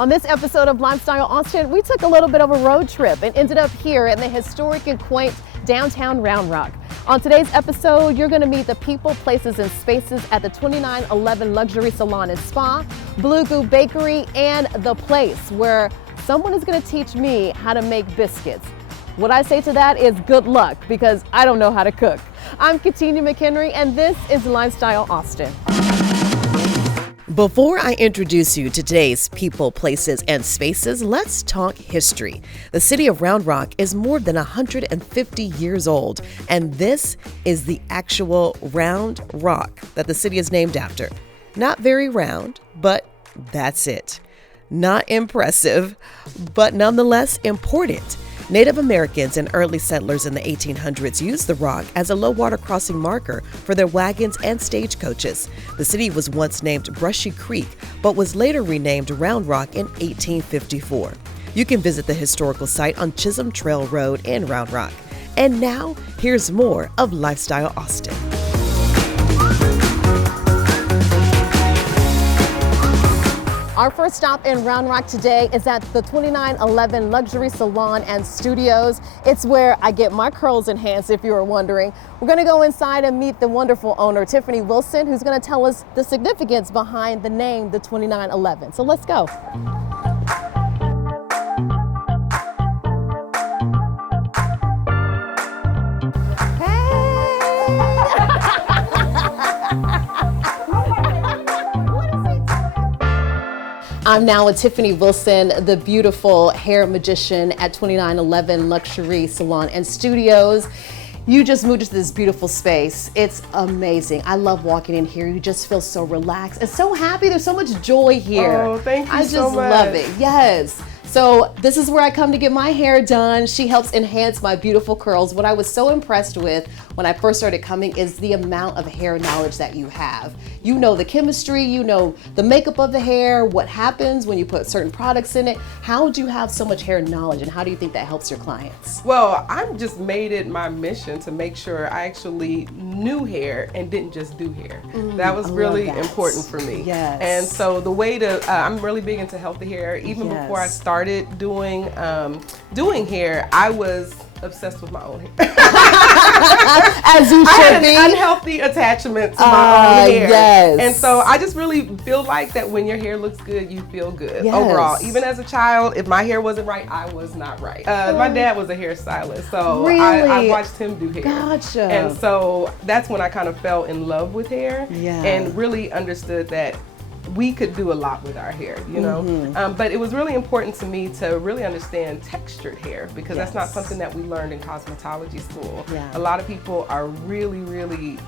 On this episode of Lifestyle Austin, we took a little bit of a road trip and ended up here in the historic and quaint downtown Round Rock. On today's episode, you're going to meet the people, places, and spaces at the 2911 Luxury Salon and Spa, Blue Goo Bakery, and The Place, where someone is going to teach me how to make biscuits. What I say to that is good luck, because I don't know how to cook. I'm Catenya McHenry, and this is Lifestyle Austin. Before I introduce you to today's people, places, and spaces, let's talk history. The city of Round Rock is more than 150 years old, and this is the actual Round Rock that the city is named after. Not very round, but that's it. Not impressive, but nonetheless important. Native Americans and early settlers in the 1800s used the rock as a low water crossing marker for their wagons and stagecoaches. The city was once named Brushy Creek, but was later renamed Round Rock in 1854. You can visit the historical site on Chisholm Trail Road in Round Rock. And now, here's more of Lifestyle Austin. Our first stop in Round Rock today is at the 2911 Luxury Salon and Studios. It's where I get my curls enhanced, if you were wondering. We're gonna go inside and meet the wonderful owner, Tiffany Wilson, who's gonna tell us the significance behind the name, the 2911. So let's go. I'm now with Tiffany Wilson, the beautiful hair magician at 2911 Luxury Salon and Studios. You just moved into this beautiful space. It's amazing. I love walking in here. You just feel so relaxed and so happy. There's so much joy here. Oh, thank you so much. I just love it. Yes. So this is where I come to get my hair done. She helps enhance my beautiful curls. What I was so impressed with when I first started coming is the amount of hair knowledge that you have. You know the chemistry, you know the makeup of the hair, what happens when you put certain products in it. How do you have so much hair knowledge, and how do you think that helps your clients? Well, I've just made it my mission to make sure I actually knew hair and didn't just do hair. That was really important for me. Yes. And so the way to, I'm really big into healthy hair. Even before I started doing hair, I was obsessed with my own hair. As you should I had be. an unhealthy attachment to my own hair. Yes. And so I just really feel like that when your hair looks good, you feel good overall. Even as a child, if my hair wasn't right, I was not right. My dad was a hairstylist, so Really? I watched him do hair. Gotcha. And so that's when I kind of fell in love with hair and really understood that we could do a lot with our hair, you know? But it was really important to me to really understand textured hair, because that's not something that we learned in cosmetology school. A lot of people are really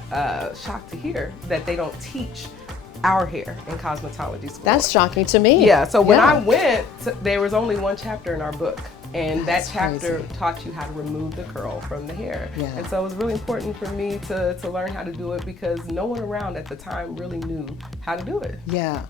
shocked to hear that they don't teach our hair in cosmetology school. That's shocking to me. Yeah, so when I went, there was only one chapter in our book. And That's that chapter crazy. taught you how to remove the curl from the hair. Yeah. And so it was really important for me to learn how to do it, because no one around at the time really knew how to do it. Yeah,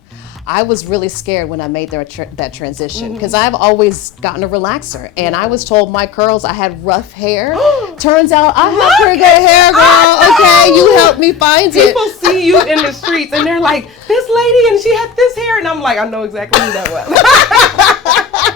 I was really scared when I made that transition, because I've always gotten a relaxer, and I was told my curls, I had rough hair. Turns out I have pretty good hair, girl. Okay, you helped me find it. People see you in the streets and they're like, this lady, and she had this hair, and I'm like, I know exactly who that was.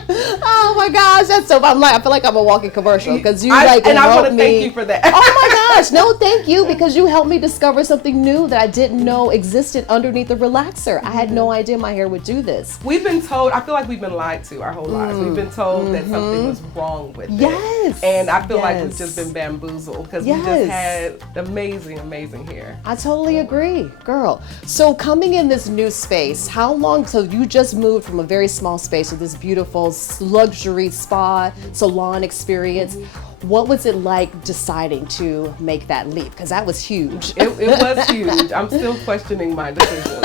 Oh my gosh, that's so. I feel like I'm a walking commercial, because you and helped I want to me. thank you for that. Oh my gosh, no, thank you, because you helped me discover something new that I didn't know existed underneath the relaxer. I had no idea my hair would do this. We've been told, I feel like we've been lied to our whole lives. We've been told that something was wrong with it. And I feel like we've just been bamboozled, because we just had amazing hair. I totally agree, girl. So coming in this new space, how long, so you just moved from a very small space to this beautiful luxury spa salon experience. What was it like deciding to make that leap? Because that was huge. It was huge. I'm still questioning my decision.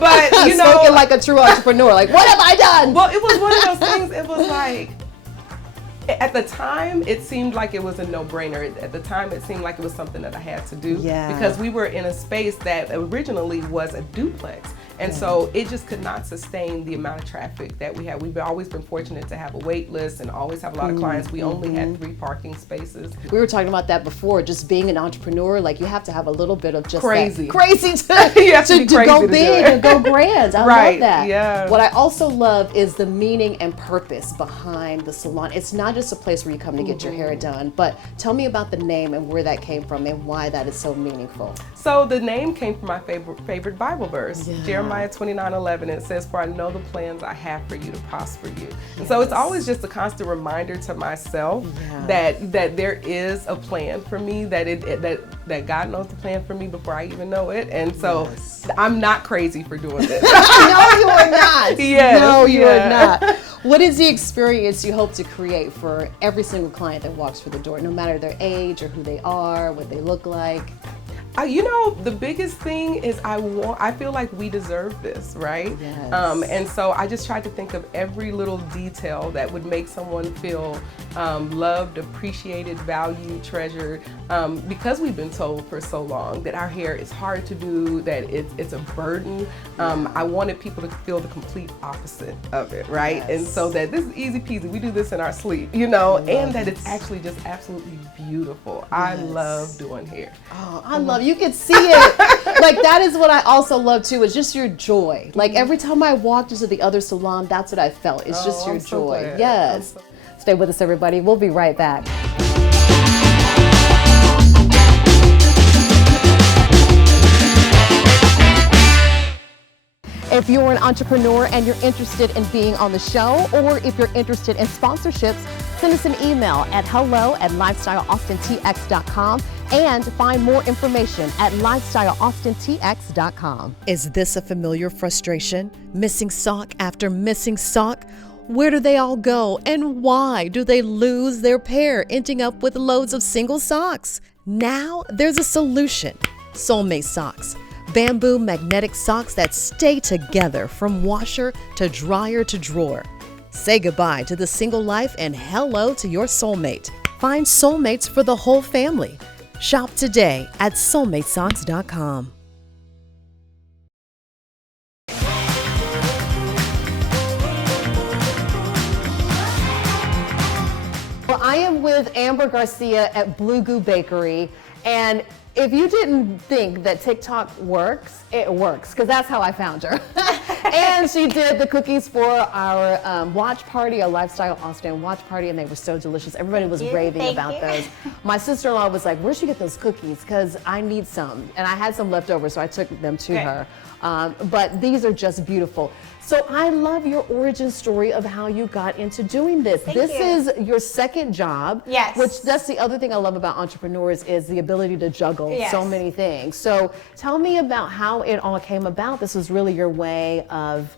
But you know, spoken like a true entrepreneur. Like, what have I done? Well, it was one of those things. It was like, at the time, it seemed like it was a no-brainer. At the time, it seemed like it was something that I had to do, because we were in a space that originally was a duplex. And so it just could not sustain the amount of traffic that we have. We've always been fortunate to have a wait list and always have a lot of clients. We only had 3 parking spaces. We were talking about that before, just being an entrepreneur, like you have to have a little bit of just crazy to go big and go grand. I love that. Yeah. What I also love is the meaning and purpose behind the salon. It's not just a place where you come to get your hair done, but tell me about the name and where that came from and why that is so meaningful. So the name came from my favorite Bible verse, Jeremiah 29:11. It says, "For I know the plans I have for you to prosper you." And so it's always just a constant reminder to myself that there is a plan for me, that God knows the plan for me before I even know it. And so I'm not crazy for doing this. No, you are not. Yes, no, you are not. What is the experience you hope to create for every single client that walks through the door, no matter their age or who they are, what they look like? You know, the biggest thing is I feel like we deserve this, right? Yes. And so I just tried to think of every little detail that would make someone feel loved, appreciated, valued, treasured, because we've been told for so long that our hair is hard to do, that it's a burden. I wanted people to feel the complete opposite of it, right? Yes. And so that this is easy peasy, we do this in our sleep, you know, and that it's actually just absolutely beautiful. I love doing hair. Oh, I love, you can see it. Like that is what I also love too, is just your joy. Like every time I walked into the other salon, that's what I felt. It's just your joy. Glad. Yes. Stay with us, everybody. We'll be right back. If you're an entrepreneur and you're interested in being on the show, or if you're interested in sponsorships, send us an email at hello@lifestyleaustintx.com and find more information at lifestyleaustintx.com. Is this a familiar frustration? Missing sock after missing sock? Where do they all go, and why do they lose their pair, ending up with loads of single socks? Now there's a solution. Soulmate Socks. Bamboo magnetic socks that stay together from washer to dryer to drawer. Say goodbye to the single life and hello to your soulmate. Find soulmates for the whole family. Shop today at soulmatesocks.com. Well, I am with Amber Garcia at Blue Goo Bakery, and if you didn't think that TikTok works, it works, because that's how I found her. And she did the cookies for our watch party, a Lifestyle Austin watch party, and they were so delicious. Everybody was raving about those. My sister-in-law was like, where'd she get those cookies? Because I need some. And I had some left over, so I took them to her. But these are just beautiful. So I love your origin story of how you got into doing this. This is your second job. Yes. Which that's the other thing I love about entrepreneurs, is the ability to juggle so many things. So tell me about how it all came about. This was really your way of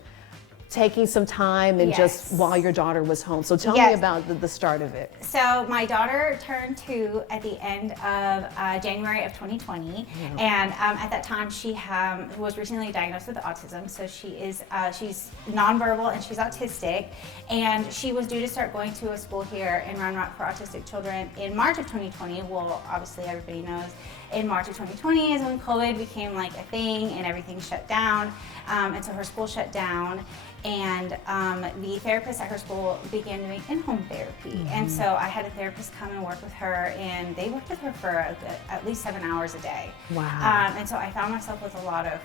taking some time and just while your daughter was home. So tell me about the start of it. So my daughter turned 2 at the end of January of 2020, and at that time she was recently diagnosed with autism. So she's nonverbal and she's autistic, and she was due to start going to a school here in Round Rock for autistic children in March of 2020. Well, obviously everybody knows in March of 2020 is when COVID became like a thing and everything shut down, and so her school shut down. And the therapist at her school began doing in-home therapy. And so I had a therapist come and work with her, and they worked with her for at least 7 hours a day. Wow. And so I found myself with a lot of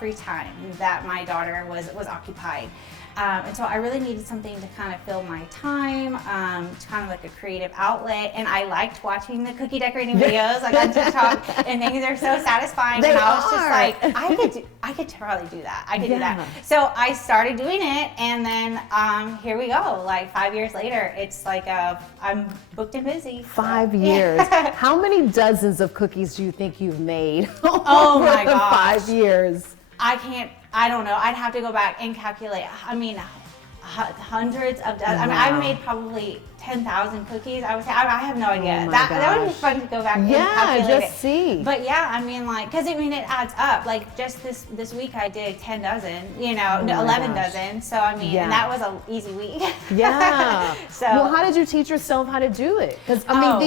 free time that my daughter was occupied. And so I really needed something to kind of fill my time, kind of like a creative outlet. And I liked watching the cookie decorating videos like on TikTok, and things are so satisfying. And I was just like, I could totally do that. I could do that. So I started doing it, and then here we go. Like 5 years later, it's like I'm booked and busy. 5 years. How many dozens of cookies do you think you've made? Oh my gosh. 5 years. I don't know. I'd have to go back and calculate. I mean, hundreds of dozens. I mean, I've made probably 10,000 cookies. I would say, I have no idea. Oh That would be fun to go back and calculate just see. But yeah, I mean, like, because I mean, it adds up. Like, just this week I did 10 dozen, 11 dozen. So I mean, and that was an easy week. Yeah. So well, how did you teach yourself how to do it? Because I mean,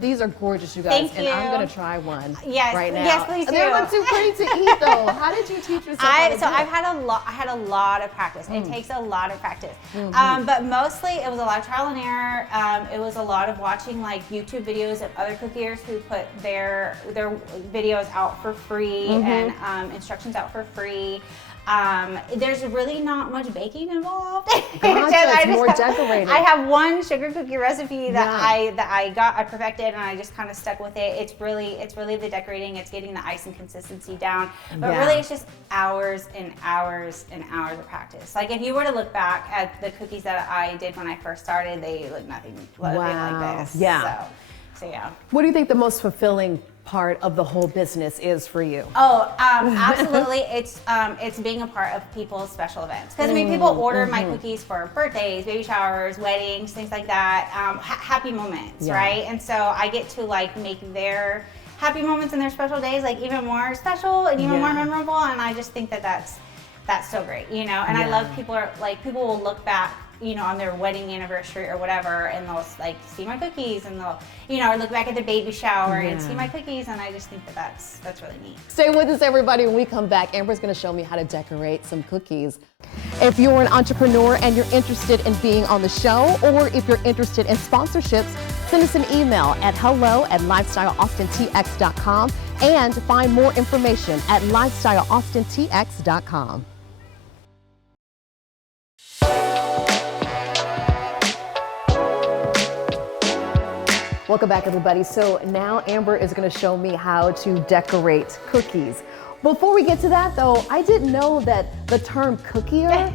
these are gorgeous, you guys. Thank and you. I'm gonna try one yes, right now. Yes, please do. They look too pretty to eat though. How did you teach yourself how to do it? I had a lot of practice. It takes a lot of practice. But mostly it was a lot of trial and error. It was a lot of watching like YouTube videos of other cookiers who put their videos out for free and instructions out for free. There's really not much baking involved. It's more decorating. I have one sugar cookie recipe that I perfected, and I just kind of stuck with it. It's really the decorating. It's getting the icing consistency down, but really it's just hours and hours and hours of practice. Like if you were to look back at the cookies that I did when I first started, they look nothing like this. Yeah. So yeah. What do you think the most fulfilling part of the whole business is for you? Oh, absolutely. It's being a part of people's special events. Because I mean, people order my cookies for birthdays, baby showers, weddings, things like that. Happy moments, right? And so I get to like make their happy moments and their special days like even more special and even more memorable. And I just think that that's so great, And I love people will look back, on their wedding anniversary or whatever, and they'll like see my cookies, and they'll, or look back at the baby shower and see my cookies, and I just think that that's really neat. Stay with us, everybody. When we come back, Amber's going to show me how to decorate some cookies. If you're an entrepreneur and you're interested in being on the show, or if you're interested in sponsorships, send us an email at hello@lifestyleaustintx.com and find more information at lifestyleaustintx.com. Welcome back, everybody. So now Amber is going to show me how to decorate cookies. Before we get to that, though, I didn't know that the term cookier,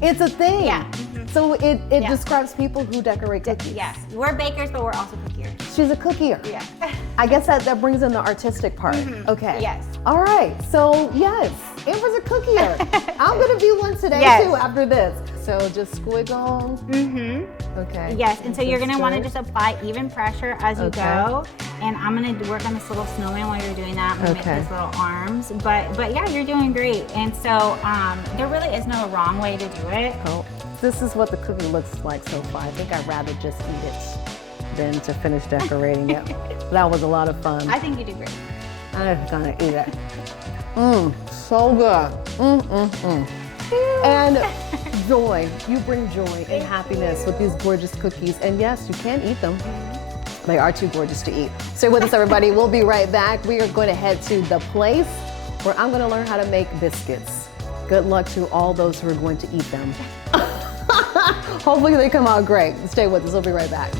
it's a thing. Yeah. So it describes people who decorate cookies. Yes, we're bakers, but we're also cookiers. She's a cookier. Yeah. I guess that brings in the artistic part. Okay. Yes. All right. So yes, Amber's a cookier. I'm going to be one today too after this. So just squiggle. Okay. Yes, and so you're going to want to just apply even pressure as you go. And I'm going to work on this little snowman while you're doing that. I'm going to make these little arms. But yeah, you're doing great. And so there really is no wrong way to do it. Oh, this is what the cookie looks like so far. I think I'd rather just eat it than to finish decorating it. That was a lot of fun. I think you did great. I'm going to eat it. So good. And joy. You bring joy and happiness with these gorgeous cookies. And yes, you can eat them. They are too gorgeous to eat. Stay with us, everybody. We'll be right back. We are going to head to the place where I'm going to learn how to make biscuits. Good luck to all those who are going to eat them. Hopefully they come out great. Stay with us. We'll be right back.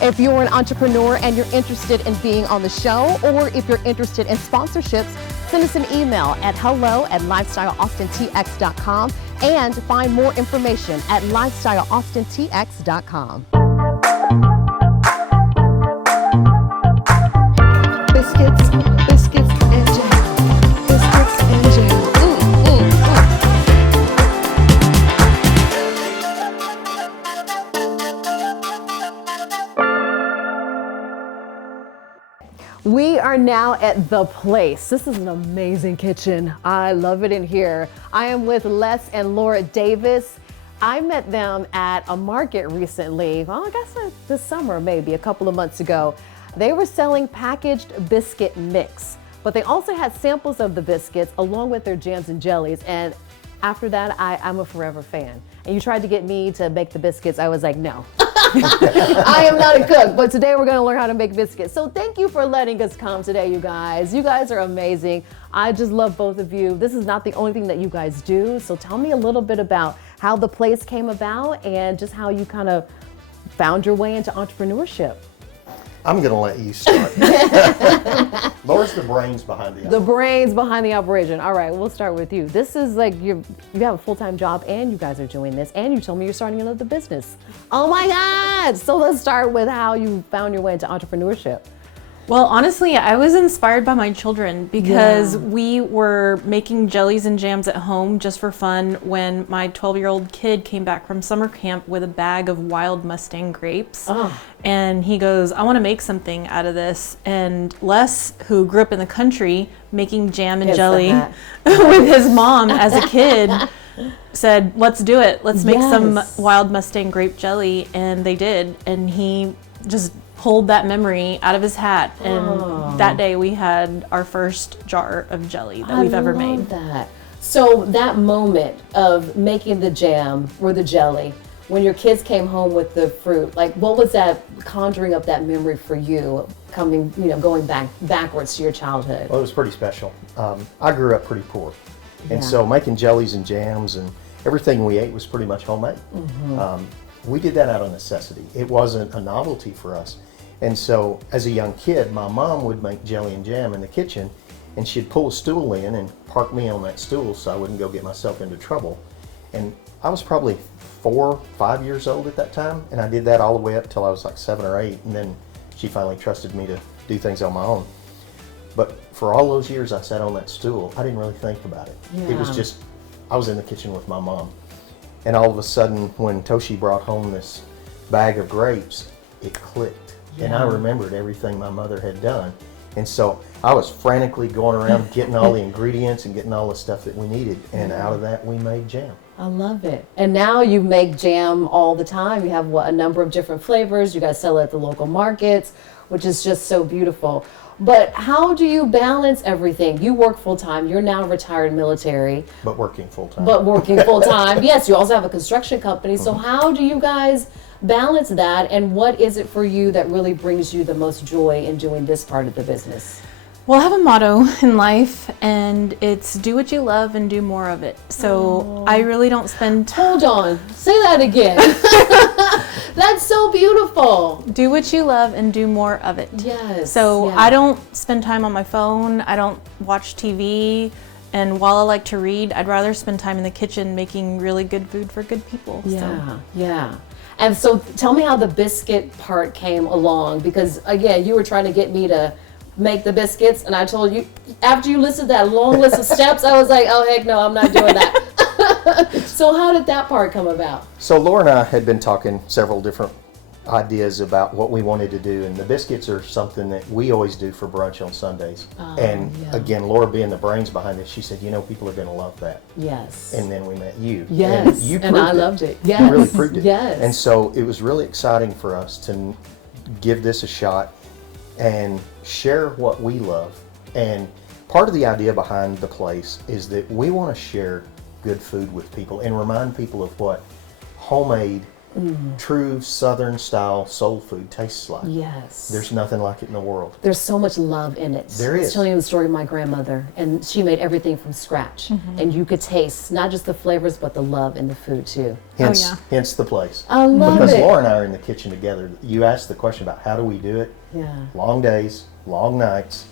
If you're an entrepreneur and you're interested in being on the show, or if you're interested in sponsorships, send us an email at hello@lifestyleaustintx.com and find more information at lifestyleaustintx.com. Biscuits, biscuits and jam. Biscuits and jam. We are now at the place. This is an amazing kitchen. I love it in here. I am with Les and Laura Davis. I met them at a market recently. Well, I guess this summer, maybe a couple of months ago. They were selling packaged biscuit mix, but they also had samples of the biscuits along with their jams and jellies. And after that, I'm a forever fan. And you tried to get me to make the biscuits. I was like, no. I am not a cook, but today we're going to learn how to make biscuits. So thank you for letting us come today, you guys. You guys are amazing. I just love both of you. This is not the only thing that you guys do. So tell me a little bit about how the place came about and just how you kind of found your way into entrepreneurship. I'm going to let you start. Laura's the brains behind the operation. The brains behind the operation. All right, we'll start with you. This is like you have a full-time job and you guys are doing this, and you told me you're starting another business. Oh my God! So let's start with how you found your way into entrepreneurship. Well, honestly, I was inspired by my children because we were making jellies and jams at home just for fun when my 12-year-old kid came back from summer camp with a bag of wild Mustang grapes. And he goes, I want to make something out of this. And Les, who grew up in the country making jam and jelly with his mom as a kid, said, let's do it. Let's make some wild Mustang grape jelly. And they did. And he just pulled that memory out of his hat, and that day we had our first jar of jelly that we've ever made. That. So that moment of making the jam or the jelly, when your kids came home with the fruit, like what was that conjuring up that memory for you, coming, going backwards to your childhood? Well, it was pretty special. I grew up pretty poor, and so making jellies and jams and everything we ate was pretty much homemade. We did that out of necessity. It wasn't a novelty for us. And so as a young kid, my mom would make jelly and jam in the kitchen, and she'd pull a stool in and park me on that stool so I wouldn't go get myself into trouble. And I was probably 4 or 5 years old at that time, and I did that all the way up till I was like 7 or 8, and then she finally trusted me to do things on my own. But for all those years I sat on that stool, I didn't really think about it. It was just, I was in the kitchen with my mom. And all of a sudden, when Toshi brought home this bag of grapes, it clicked. And I remembered everything my mother had done. And so I was frantically going around getting all the ingredients and getting all the stuff that we needed. And out of that, we made jam. I love it. And now you make jam all the time. You have a number of different flavors. You guys sell it at the local markets, which is just so beautiful. But how do you balance everything? You work full time. You're now retired military. But working full time. Yes, you also have a construction company. So how do you guys balance that, and what is it for you that really brings you the most joy in doing this part of the business? Well, I have a motto in life, and it's do what you love and do more of it. So I really don't spend time. Hold on, say that again. That's so beautiful. Do what you love and do more of it. Yes. So I don't spend time on my phone. I don't watch TV. And while I like to read, I'd rather spend time in the kitchen making really good food for good people. Yeah. And so tell me how the biscuit part came along, because again, you were trying to get me to make the biscuits, and I told you, after you listed that long list of steps, I was like, oh heck no, I'm not doing that. So how did that part come about? So Laura and I had been talking several different ideas about what we wanted to do, and the biscuits are something that we always do for brunch on Sundays. Again, Laura being the brains behind it, she said, people are going to love that. Yes. And then we met you. Yes. And I loved it. Yes. You really proved it. Yes. And so it was really exciting for us to give this a shot and share what we love. And part of the idea behind the place is that we want to share good food with people and remind people of what homemade, true Southern style soul food tastes like. Yes. There's nothing like it in the world. There's so much love in it. There I was is. telling you the story of my grandmother, and she made everything from scratch. And you could taste not just the flavors, but the love in the food too. Hence the place. I love because it. Laura and I are in the kitchen together. You asked the question about how do we do it. Yeah. Long days, long nights.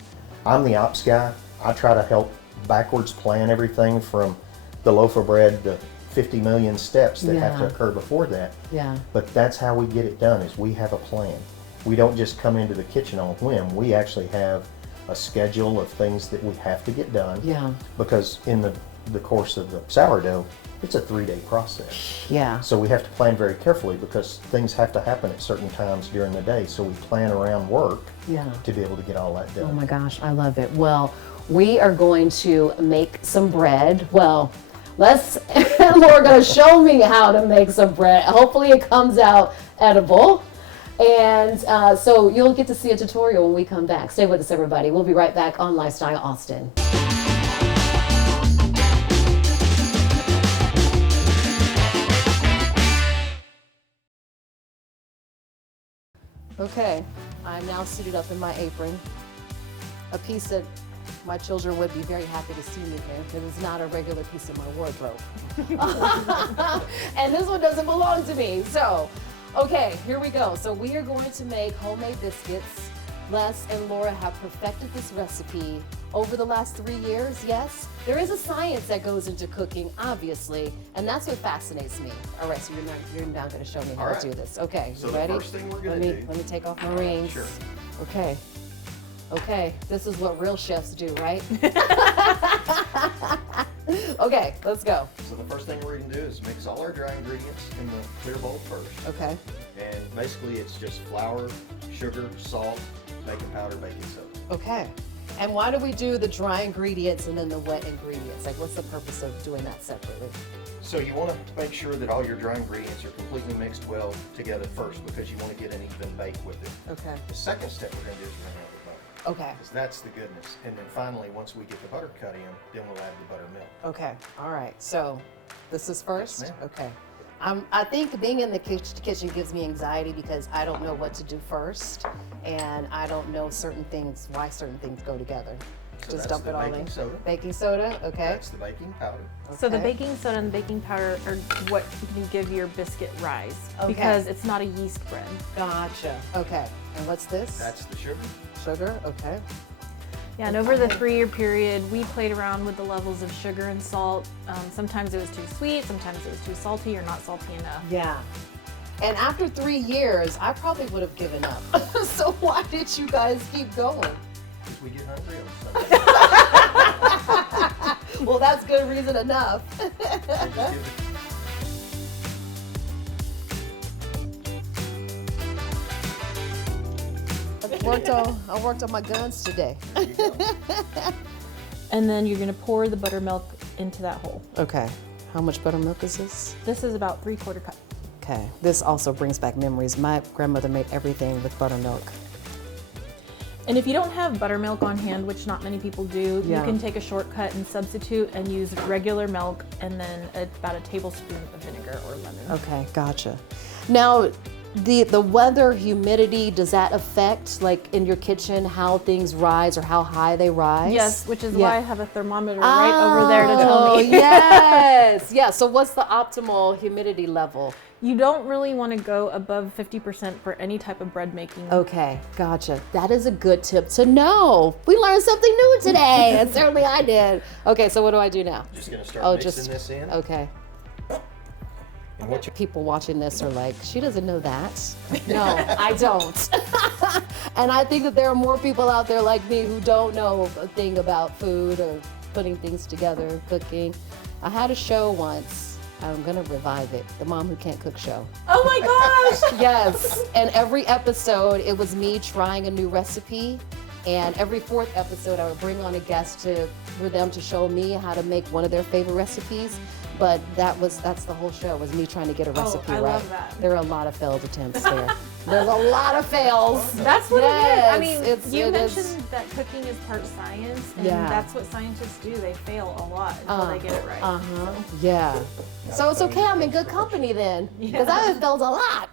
I'm the ops guy. I try to help backwards plan everything from the loaf of bread to 50 million steps that have to occur before that. Yeah. But that's how we get it done, is we have a plan. We don't just come into the kitchen on a whim. We actually have a schedule of things that we have to get done. Yeah. Because in the course of the sourdough, it's a 3-day process. Yeah. So we have to plan very carefully because things have to happen at certain times during the day. So we plan around work to be able to get all that done. Oh my gosh, I love it. Well, we are going to make some bread. Well, Laura gonna show me how to make some bread. Hopefully it comes out edible. And so you'll get to see a tutorial when we come back. Stay with us, everybody. We'll be right back on Lifestyle Austin. Okay, I'm now suited up in my apron. A piece that my children would be very happy to see me in, because it's not a regular piece of my wardrobe. And this one doesn't belong to me. So, okay, here we go. So we are going to make homemade biscuits. Les and Laura have perfected this recipe over the last 3 years, yes? There is a science that goes into cooking, obviously, and that's what fascinates me. All right, so you're now going to show me how to do this. Okay, So you the ready? first thing we're gonna do- Let me take off my rings. Sure. Okay. Okay, this is what real chefs do, right? Okay, let's go. So the first thing we're going to do is mix all our dry ingredients in the clear bowl first. Okay. And basically it's just flour, sugar, salt, baking powder, baking soda. Okay. And why do we do the dry ingredients and then the wet ingredients? Like, what's the purpose of doing that separately? So you want to make sure that all your dry ingredients are completely mixed well together first, because you want to get an even bake with it. Okay. The second step we're going to do is we're going to add the butter. Okay. Because that's the goodness. And then finally, once we get the butter cut in, then we'll add the buttermilk. Okay. All right. So this is first? Yes, ma'am. Okay. I think being in the kitchen gives me anxiety because I don't know what to do first, and I don't know certain things, why certain things go together. So Just that's dump the it all baking in. soda. Baking soda, okay. That's the baking powder. So the Okay. baking soda and the baking powder are what can give your biscuit rise, Okay. because it's not a yeast bread. Gotcha. Okay. And what's this? That's the sugar. Sugar, okay. Yeah, and over the 3-year period, we played around with the levels of sugar and salt. Sometimes it was too sweet, sometimes it was too salty or not salty enough. Yeah. And after 3 years, I probably would have given up. So why did you guys keep going? Because we get hungry on Sunday. Well, that's good reason enough. Just give it- I worked on my guns today. there you go. And then you're gonna pour the buttermilk into that hole. Okay. How much buttermilk is this? This is about 3/4 cup. Okay. This also brings back memories. My grandmother made everything with buttermilk. And if you don't have buttermilk on hand, which not many people do, Yeah. you can take a shortcut and substitute and use regular milk and then about a tablespoon of vinegar or lemon. Okay, gotcha. Now, the weather, humidity, does that affect, like in your kitchen, how things rise or how high they rise? Yes, which is Yeah. why I have a thermometer right over there to tell Oh, me. yes. Yeah, so what's the optimal humidity level? You don't really want to go above 50% for any type of bread making. Okay, gotcha. That is a good tip to know. We learned something new today, and certainly I did. Okay, so what do I do now? Just going to start Oh, mixing just this in. okay. And what you People watching this are like, she doesn't know that. No, I don't. And I think that there are more people out there like me who don't know a thing about food or putting things together, cooking. I had a show once. I'm gonna revive it. The Mom Who Can't Cook show. Oh my gosh! Yes. And every episode, it was me trying a new recipe. And every 4th episode, I would bring on a guest for them to show me how to make one of their favorite recipes. But that's the whole show, was me trying to get a recipe I right. love that. There are a lot of failed attempts there. There's a lot of fails. That's what Yes, it is. I mean, you it mentioned is. that cooking is part science, and Yeah. that's what scientists do. They fail a lot until they get it right. Uh-huh. Yeah. So it's okay, I'm in good company then. Because I have failed a lot.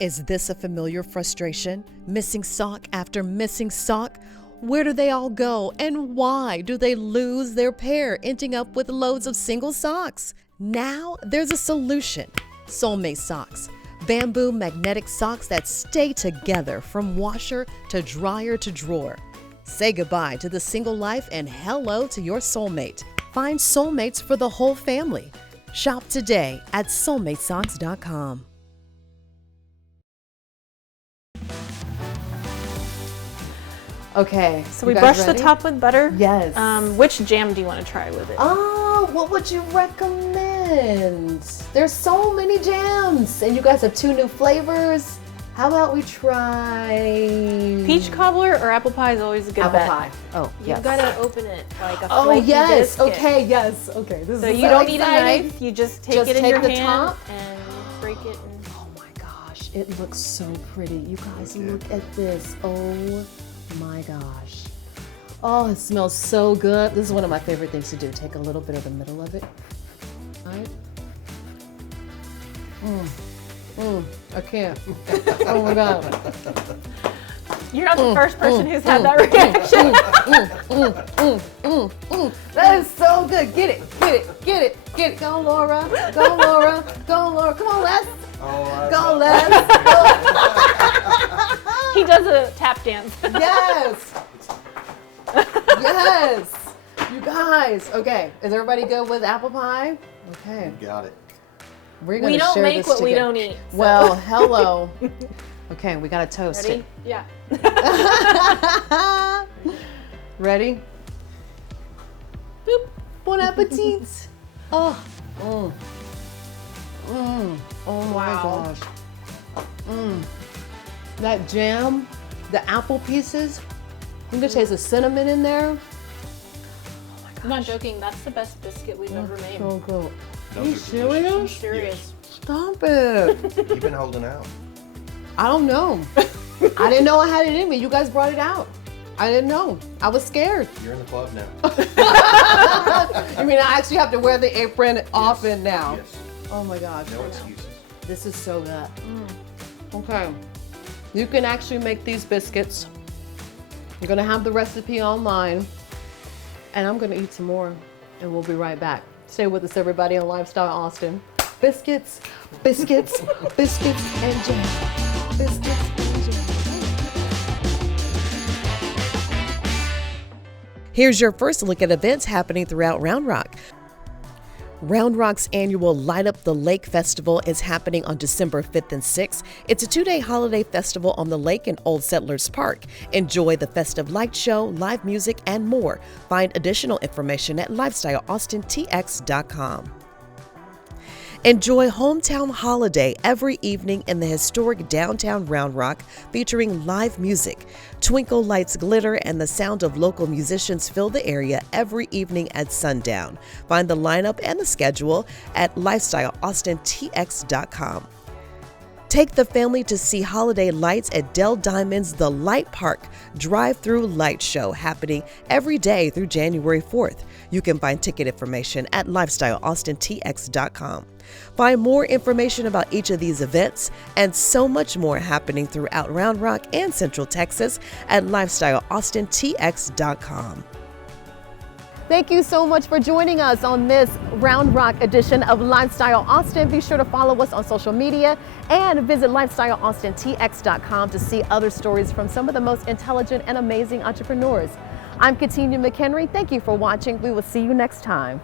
Is this a familiar frustration? Missing sock after missing sock? Where do they all go, and why do they lose their pair, ending up with loads of single socks? Now there's a solution. Soulmate Socks. Bamboo magnetic socks that stay together from washer to dryer to drawer. Say goodbye to the single life and hello to your soulmate. Find soulmates for the whole family. Shop today at soulmatesocks.com. Okay. So you we guys brush the ready? top with butter. Yes. Which jam do you want to try with it? Oh, what would you recommend? There's so many jams, and you guys have 2 new flavors. How about we try Peach cobbler or apple pie is always a good apple bet. pie? Oh, You've yes. got to open it like a Oh flaky yes. biscuit. Okay. Yes. Okay. This So is you don't need a exciting. knife. You just take Just it in take your the hand top. and break it. And Oh my gosh, it looks so pretty. You guys, look at this. Oh my gosh. Oh, it smells so good. This is one of my favorite things to do. Take a little bit of the middle of it. Right? I can't. Oh my God. you're not the first person who's had that reaction. That is so good. Get it, get it, get it, get it. Go, Laura. Go, Laura. Go, Laura. Come on, Les. Go, Les. He does a tap dance. Yes. Yes. You guys. Okay. Is everybody good with apple pie? Okay. got it. We're gonna We don't share make this what we together. don't eat. So. Well, hello. Okay, we gotta toast Ready? Yeah. it. Ready? Boop. Bon appetit. Oh. Oh my Wow. gosh. That jam, the apple pieces. You can taste the cinnamon in there. I'm not joking. That's the best biscuit we've ever made. So good. Are Those you are serious? I'm serious. Stop it. You've been holding out. I don't know. I didn't know I had it in me. You guys brought it out. I didn't know. I was scared. You're in the club now. I mean, I actually have to wear the apron often now. Yes. Oh my gosh. No excuses. This is so good. Okay. You can actually make these biscuits. I'm gonna have the recipe online, and I'm gonna eat some more, and we'll be right back. Stay with us, everybody, on Lifestyle Austin. Biscuits, biscuits, biscuits, and jam. Biscuits and jam. Here's your first look at events happening throughout Round Rock. Round Rock's annual Light Up the Lake Festival is happening on December 5th and 6th. It's a 2-day holiday festival on the lake in Old Settlers Park. Enjoy the festive light show, live music, and more. Find additional information at lifestyleaustintx.com. Enjoy Hometown Holiday every evening in the historic downtown Round Rock, featuring live music. Twinkle lights glitter and the sound of local musicians fill the area every evening at sundown. Find the lineup and the schedule at lifestyleaustintx.com. Take the family to see holiday lights at Dell Diamond's The Light Park Drive-Through Light Show, happening every day through January 4th. You can find ticket information at lifestyleaustintx.com. Find more information about each of these events and so much more happening throughout Round Rock and Central Texas at lifestyleaustintx.com. Thank you so much for joining us on this Round Rock edition of Lifestyle Austin. Be sure to follow us on social media and visit lifestyleaustintx.com to see other stories from some of the most intelligent and amazing entrepreneurs. I'm Catenya McHenry. Thank you for watching. We will see you next time.